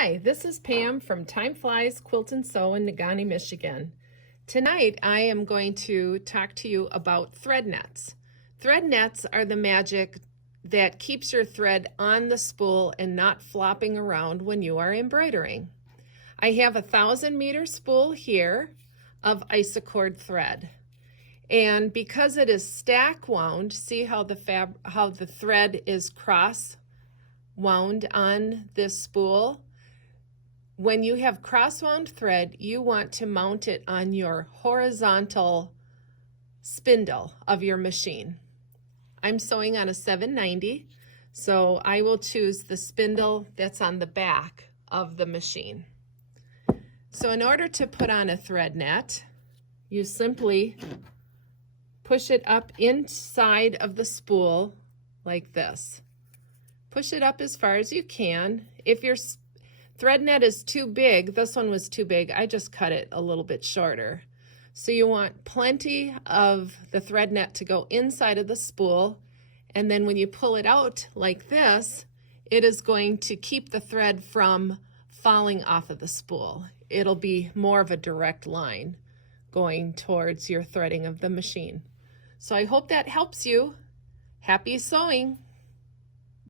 Hi, this is Pam from Time Flies Quilt and Sew in Negaunee, Michigan. Tonight I am going to talk to you about thread nets. Thread nets are the magic that keeps your thread on the spool and not flopping around when you are embroidering. I have a 1,000-meter spool here of isocord thread. And because it is stack wound, see how the thread is cross wound on this spool? When you have cross wound thread, you want to mount it on your horizontal spindle of your machine. I'm sewing on a 790, so I will choose the spindle that's on the back of the machine. So in order to put on a thread net, you simply push it up inside of the spool like this. Push it up as far as you can. If your thread net is too big, this one was too big, I just cut it a little bit shorter. So you want plenty of the thread net to go inside of the spool, and then when you pull it out like this, it is going to keep the thread from falling off of the spool. It'll be more of a direct line going towards your threading of the machine. So I hope that helps you. Happy sewing!